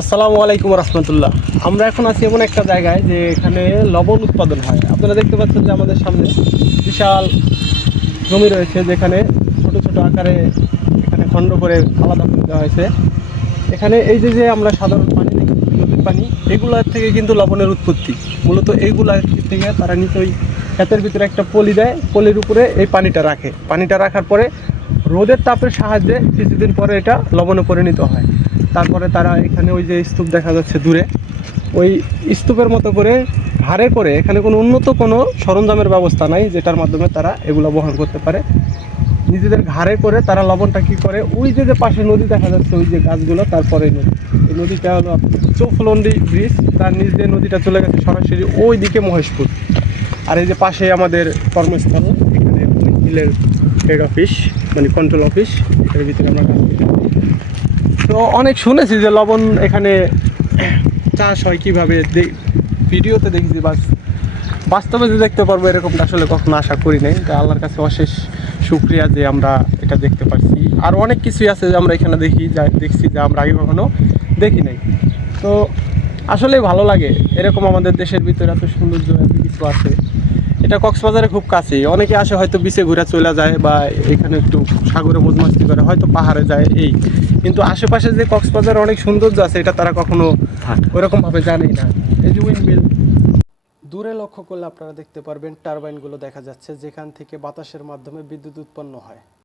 আসসালামু আলাইকুম রহমতুল্লাহ। আমরা এখন আছি এমন একটা জায়গায় যে এখানে লবণ উৎপাদন হয়। আপনারা দেখতে পাচ্ছেন যে আমাদের সামনে বিশাল জমি রয়েছে, যেখানে ছোট ছোট আকারে এখানে খণ্ড করে আলাদা করে দেওয়া হয়েছে। এখানে এই যে যে আমরা সাধারণ পানি দেখি, নদীর পানি, এগুলোর থেকে কিন্তু লবণের উৎপত্তি। মূলত এইগুলার থেকে তারা নিচই ক্ষেতের ভিতরে একটা পলি দেয়, পলির উপরে এই পানিটা রাখে। পানিটা রাখার পরে রোদের তাপের সাহায্যে কিছুদিন পরে এটা লবণে পরিণত হয়। তারপরে তারা এখানে ওই যে স্তূপ দেখা যাচ্ছে দূরে, ওই স্তূপের মতো করে ঘাড়ে করে, এখানে কোনো উন্নত কোনো সরঞ্জামের ব্যবস্থা নাই যেটার মাধ্যমে তারা এগুলো বহন করতে পারে। নিজেদের ঘাড়ে করে তারা লবণটা কী করে, ওই যে যে পাশে নদী দেখা যাচ্ছে, ওই যে গাছগুলো, তারপরে নদী, এই নদীটা হলো চৌফুলন্ডি ব্রিজ, তার নিচ দিয়ে নদীটা চলে গেছে সরাসরি ওই দিকে মহেশপুর। আর এই যে পাশে আমাদের কর্মস্থল, এখানে মিলের হেড অফিস, মানে কন্ট্রোল অফিস, এটার ভিতরে আমরা কাজ করি। তো অনেক শুনেছি যে লবণ এখানে চাষ হয় কীভাবে, ভিডিওতে দেখেছি, বাস্তবে যে দেখতে পারবো এরকমটা আসলে কখনো আশা করি নাই। তাই আল্লাহর কাছে অশেষ শুকরিয়া যে আমরা এটা দেখতে পারছি। আর অনেক কিছুই আছে যে আমরা এখানে দেখছি যে আমরা আগে কখনো দেখি নাই। তো আসলে ভালো লাগে, এরকম আমাদের দেশের ভিতরে এত সৌন্দর্য, এত কিছু আছে। এটা কক্সবাজারে খুব কাছেই, অনেকে আসে হয়তো বিচে ঘুরে চলে যায়, বা এখানে একটু সাগরে মৌজ মাস্তি করে, হয়তো পাহাড়ে যায় এই। কিন্তু আশেপাশে যে কক্সবাজারে অনেক সৌন্দর্য আছে, এটা তারা কখনো ওরকমভাবে জানেই না। এই যে উইন্ডমিল, দূরে লক্ষ্য করলে আপনারা দেখতে পারবেন টারবাইনগুলো দেখা যাচ্ছে, যেখান থেকে বাতাসের মাধ্যমে বিদ্যুৎ উৎপন্ন হয়।